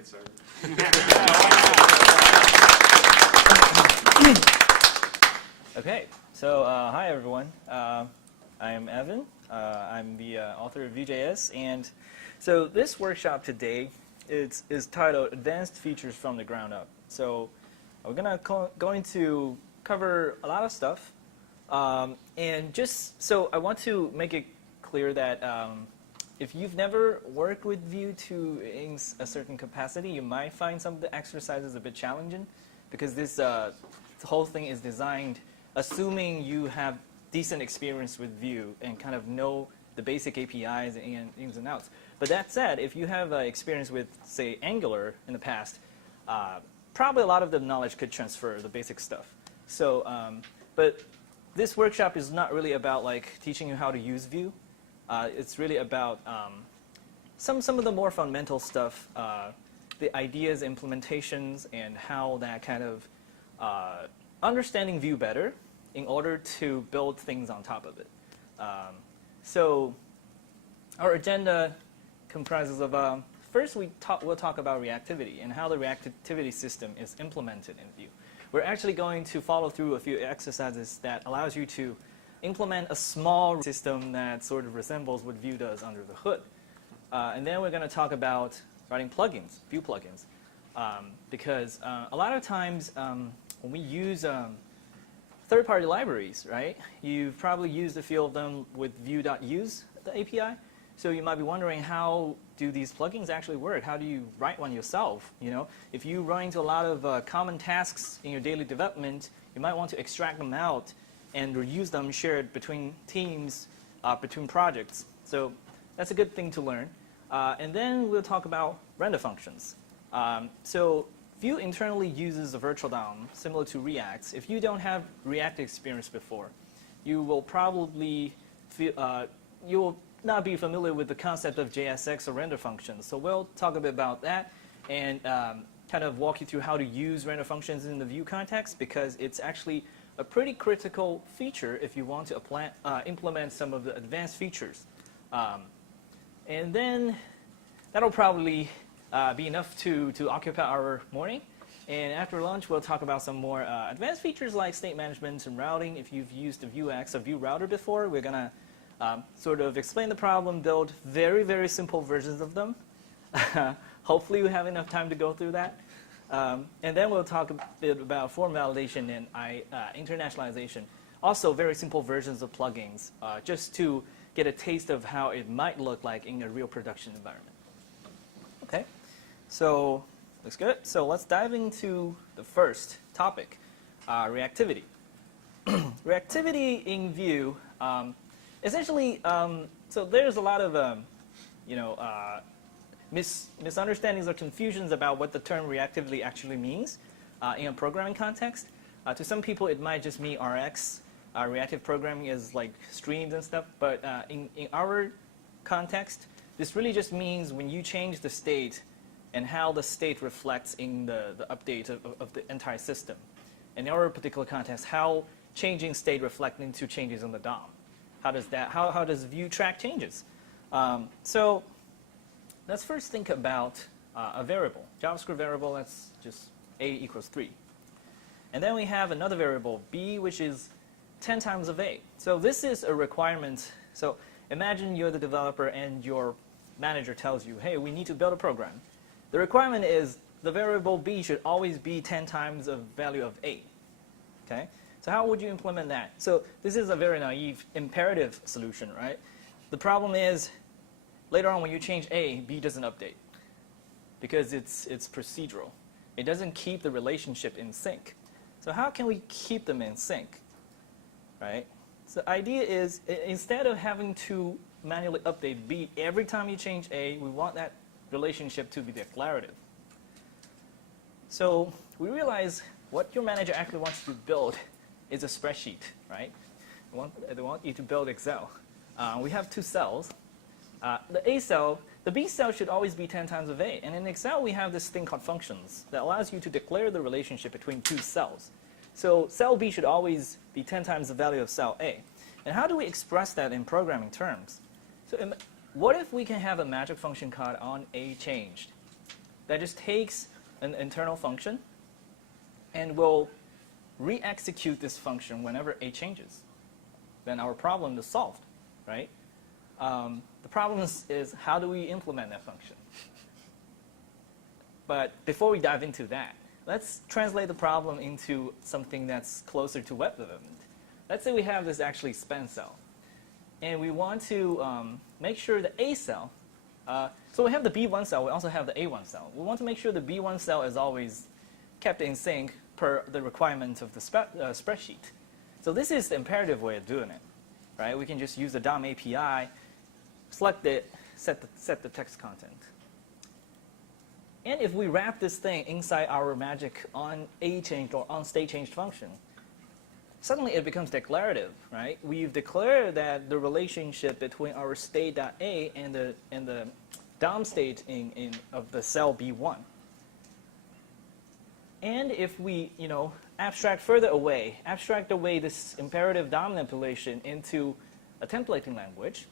get started. Okay, so hi everyone. I'm Evan. I'm the author of vue.js, and so this workshop today is titled Advanced Features from the Ground Up. So we're going to cover a lot of stuff, and just so I want to make it clear that if you've never worked with Vue in a certain capacity, you might find some of the exercises a bit challenging, because this whole thing is designed assuming you have decent experience with Vue and kind of know the basic APIs and ins and outs. But that said, if you have experience with, say, Angular in the past, probably a lot of the knowledge could transfer, the basic stuff. So, but this workshop is not really about like teaching you how to use Vue. It's really about some of the more fundamental stuff, the ideas, implementations, and how that kind of understanding Vue better in order to build things on top of it. So our agenda comprises of, first we'll talk about reactivity and how the reactivity system is implemented in Vue. We're actually going to follow through a few exercises that allows you to implement a small system that sort of resembles what Vue does under the hood. And then we're going to talk about writing plugins, Vue plugins, because a lot of times when we use third-party libraries, right, you've probably used a few of them with vue.use, the API. So you might be wondering, how do these plugins actually work? How do you write one yourself? You know, if you run into a lot of common tasks in your daily development, you might want to extract them out and reuse them shared between teams, between projects. So that's a good thing to learn. And then we'll talk about render functions. So Vue internally uses a virtual DOM similar to React. If you don't have React experience before, you will probably you will not be familiar with the concept of JSX or render functions. So we'll talk a bit about that and kind of walk you through how to use render functions in the Vue context, because it's actually a pretty critical feature if you want to implement some of the advanced features. And then that'll probably be enough to occupy our morning. And after lunch, we'll talk about some more advanced features like state management and routing. If you've used a Vuex or Vue router before, we're going to sort of explain the problem, build very, very simple versions of them. Hopefully, we have enough time to go through that. And then we'll talk a bit about form validation and internationalization. Also, very simple versions of plugins, just to get a taste of how it might look like in a real production environment. Okay, so looks good. So let's dive into the first topic, reactivity. Reactivity in Vue, essentially, so there's a lot of misunderstandings or confusions about what the term reactivity actually means in a programming context. To some people, it might just mean RX. Reactive programming is like streams and stuff, but in our context, this really just means when you change the state and how the state reflects in the update of the entire system. In our particular context, how changing state reflects into changes in the DOM. How does Vue track changes? So let's first think about a variable, JavaScript variable. That's just a equals 3. And then we have another variable, b, which is 10 times of a. So this is a requirement. So imagine you're the developer and your manager tells you, hey, we need to build a program. The requirement is the variable b should always be 10 times the value of a. Okay? So how would you implement that? So this is a very naive imperative solution, right? The problem is later on when you change a, b doesn't update because it's procedural. It doesn't keep the relationship in sync. So how can we keep them in sync, right? So the idea is, instead of having to manually update b every time you change a, we want that relationship to be declarative. So we realize what your manager actually wants to build is a spreadsheet, right? They want you to build Excel. We have two cells. The A cell, the B cell should always be 10 times of A. And in Excel, we have this thing called functions that allows you to declare the relationship between two cells. So cell B should always be 10 times the value of cell A. And how do we express that in programming terms? So what if we can have a magic function called onAchanged that just takes an internal function and will re-execute this function whenever a changes. Then our problem is solved, right? The problem is how do we implement that function? But before we dive into that, let's translate the problem into something that's closer to web development. Let's say we have this actually span cell, and we want to make sure the A cell, so we have the B1 cell, we also have the A1 cell. We want to make sure the B1 cell is always kept in sync per the requirements of the spreadsheet. So this is the imperative way of doing it, right? We can just use the DOM API, select it, set the text content. And if we wrap this thing inside our magic onAChanged or onStateChanged function, suddenly it becomes declarative, right? We've declared that the relationship between our state.a and the DOM state of the cell B1. And if we, abstract away this imperative DOM manipulation into a templating language,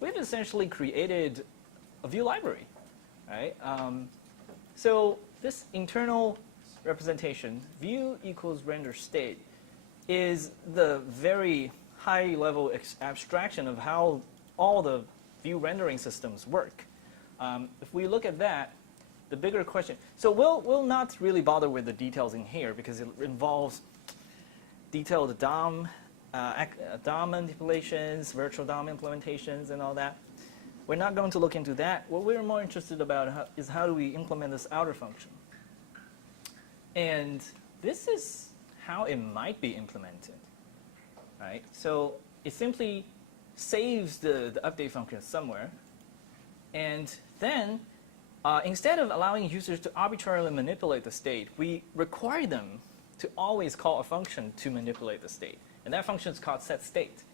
we've essentially created a Vue library, right? So this internal representation, Vue equals render state, is the very high-level abstraction of how all the Vue rendering systems work. If we look at that, the bigger question, so we'll not really bother with the details in here because it involves detailed DOM manipulations, virtual DOM implementations, and all that. We're not going to look into that. What we're more interested about is how do we implement this outer function. And this is how it might be implemented, right? So it simply saves the update function somewhere, and then instead of allowing users to arbitrarily manipulate the state, we require them to always call a function to manipulate the state. And that function is called setState.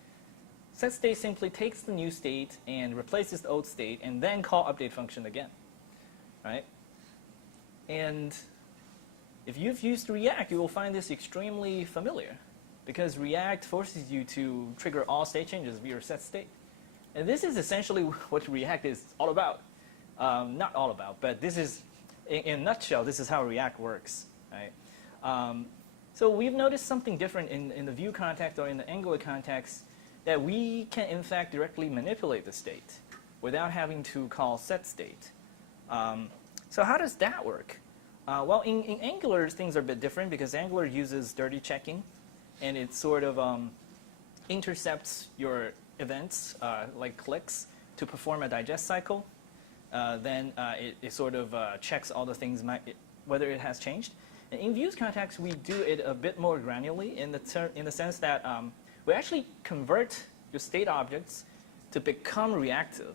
SetState simply takes the new state and replaces the old state and then call update function again, right? And if you've used React, you will find this extremely familiar because React forces you to trigger all state changes via setState. And this is essentially what React is all about. Not all about, but this is, in a nutshell, this is how React works, right? So we've noticed something different in the Vue context or in the Angular context, that we can, in fact, directly manipulate the state without having to call setState. So how does that work? Well, in Angular, things are a bit different because Angular uses dirty checking, and it sort of intercepts your events, like clicks, to perform a digest cycle. Then it sort of checks all the things, whether it has changed. And in Vue's context, we do it a bit more granularly in the sense that we actually convert your state objects to become reactive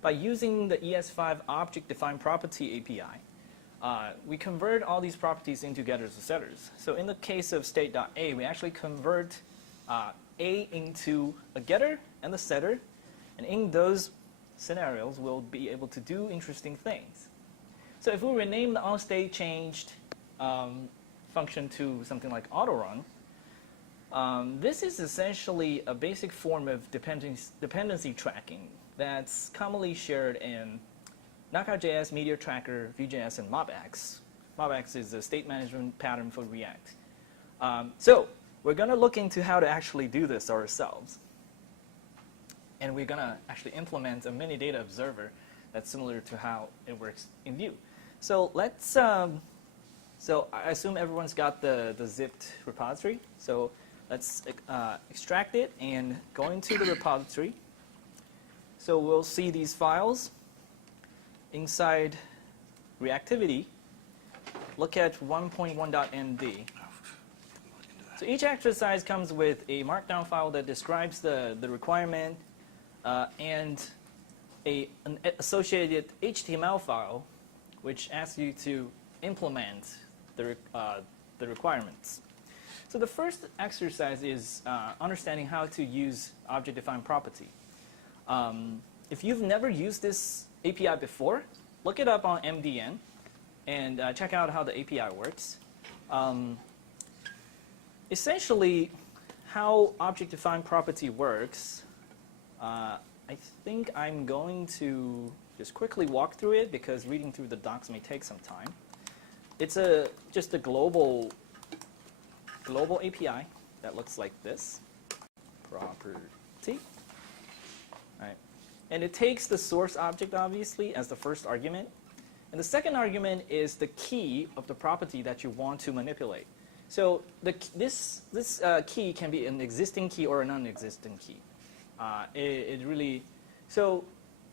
by using the ES5 object-defined property API. We convert all these properties into getters and setters. So in the case of state.a, we actually convert a into a getter and the setter. And in those scenarios, we'll be able to do interesting things. So if we rename the onStateChanged function to something like autorun, this is essentially a basic form of dependency tracking that's commonly shared in Knockout.js, Meteor Tracker, vue.js, and MobX. MobX is a state management pattern for React. So we're going to look into how to actually do this ourselves. And we're going to actually implement a mini data observer that's similar to how it works in Vue. So let's, so I assume everyone's got the zipped repository. So let's extract it and go into the repository. So we'll see these files inside reactivity. Look at 1.1.md. So each exercise comes with a markdown file that describes the requirement and an associated HTML file which asks you to implement the requirements. So the first exercise is understanding how to use object-defined property. If you've never used this API before, look it up on MDN and check out how the API works. Essentially, how object-defined property works, I think I'm going to just quickly walk through it because reading through the docs may take some time. It's just a global API that looks like this. Property. Right. And it takes the source object, obviously, as the first argument. And the second argument is the key of the property that you want to manipulate. So this key can be an existing key or a non-existent key. So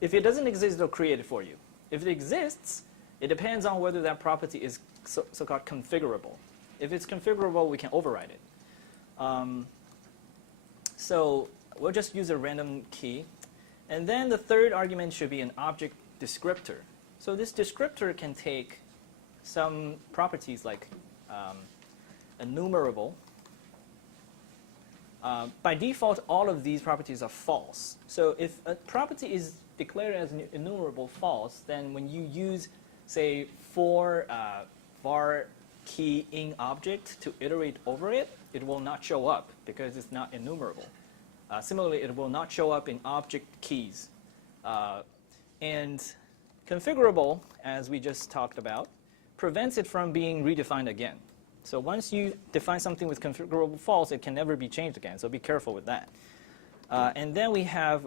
if it doesn't exist, it'll create it for you. If it exists, it depends on whether that property is so-called configurable. If it's configurable, we can override it. So we'll just use a random key. And then the third argument should be an object descriptor. So this descriptor can take some properties like enumerable. By default, all of these properties are false. So if a property is declared as enumerable false, then when you use, say, for var key in object to iterate over it, it will not show up because it's not enumerable. Similarly, it will not show up in object keys. And configurable, as we just talked about, prevents it from being redefined again. So once you define something with configurable false, it can never be changed again. So be careful with that. And then we have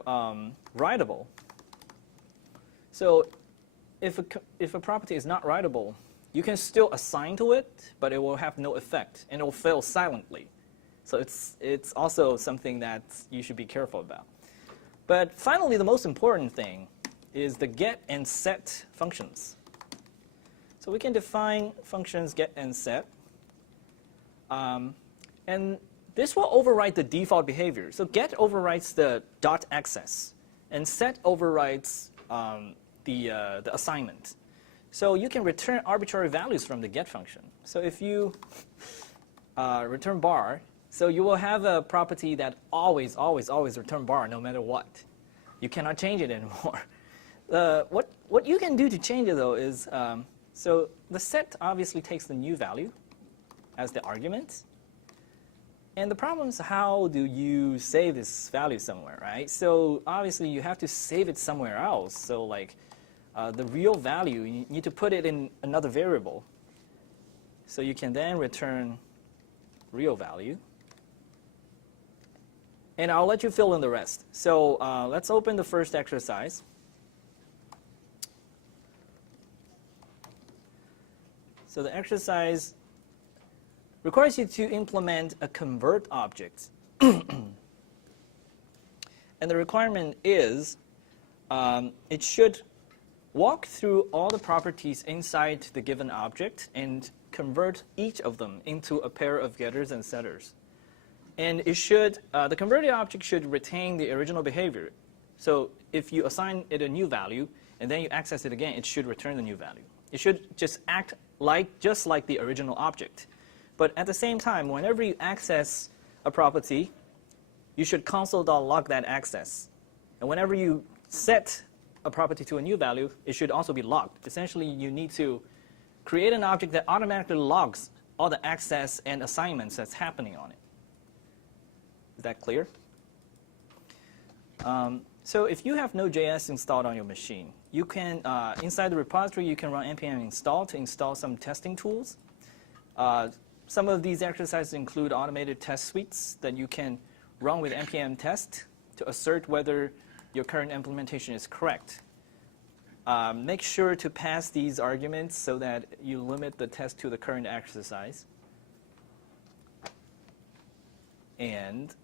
writable. So if a property is not writable, you can still assign to it, but it will have no effect, and it will fail silently. So it's also something that you should be careful about. But finally, the most important thing is the get and set functions. So we can define functions get and set. And this will override the default behavior. So get overrides the .access, and set overrides the assignment. So you can return arbitrary values from the get function. So if you return bar, so you will have a property that always return bar no matter what. You cannot change it anymore. What you can do to change it, though, is so the set obviously takes the new value as the argument. And the problem is, how do you save this value somewhere, right? So obviously, you have to save it somewhere else. So like the real value, you need to put it in another variable. So you can then return real value. And I'll let you fill in the rest. So let's open the first exercise. So the exercise requires you to implement a convert object. And the requirement is it should walk through all the properties inside the given object and convert each of them into a pair of getters and setters. And it should, the converted object should retain the original behavior. So if you assign it a new value and then you access it again, it should return the new value. It should just act just like the original object. But at the same time, whenever you access a property, you should console.log that access. And whenever you set a property to a new value, it should also be logged. Essentially, you need to create an object that automatically logs all the access and assignments that's happening on it. Is that clear? So if you have Node.js installed on your machine, you can, inside the repository, you can run npm install to install some testing tools. Some of these exercises include automated test suites that you can run with npm test to assert whether your current implementation is correct. Make sure to pass these arguments so that you limit the test to the current exercise. And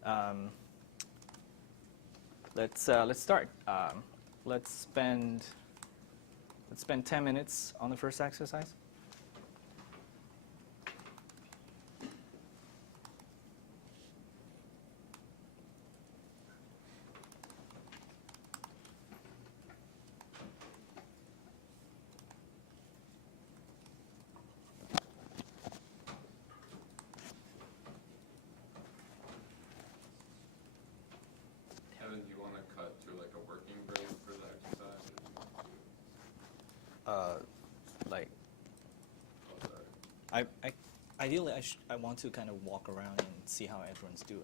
let's start. Let's spend 10 minutes on the first exercise. Ideally, I want to kind of walk around and see how everyone's doing.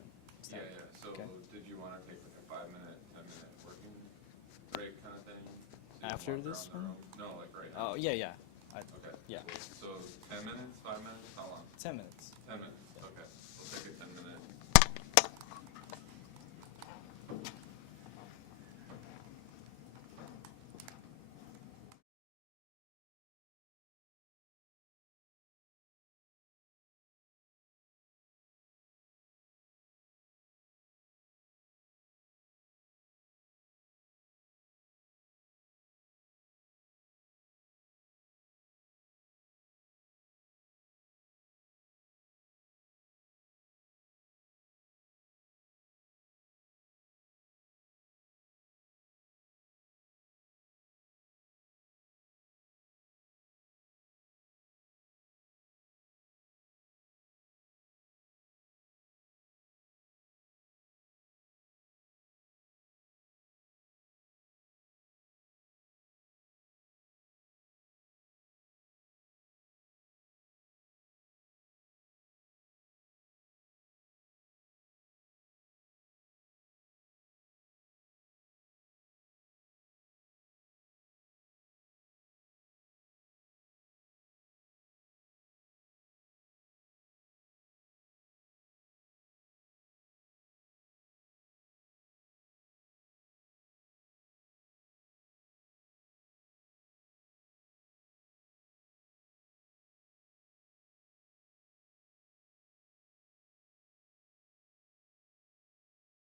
Yeah. So okay. Did you want to take like a 5-minute, 10-minute working break kind of thing? After walk this around the one? room? No, like right now. Oh, yeah, yeah. Okay. Yeah. So 10 minutes, 5 minutes, how long? 10 minutes. 10 minutes. Okay. We'll take a 10-minute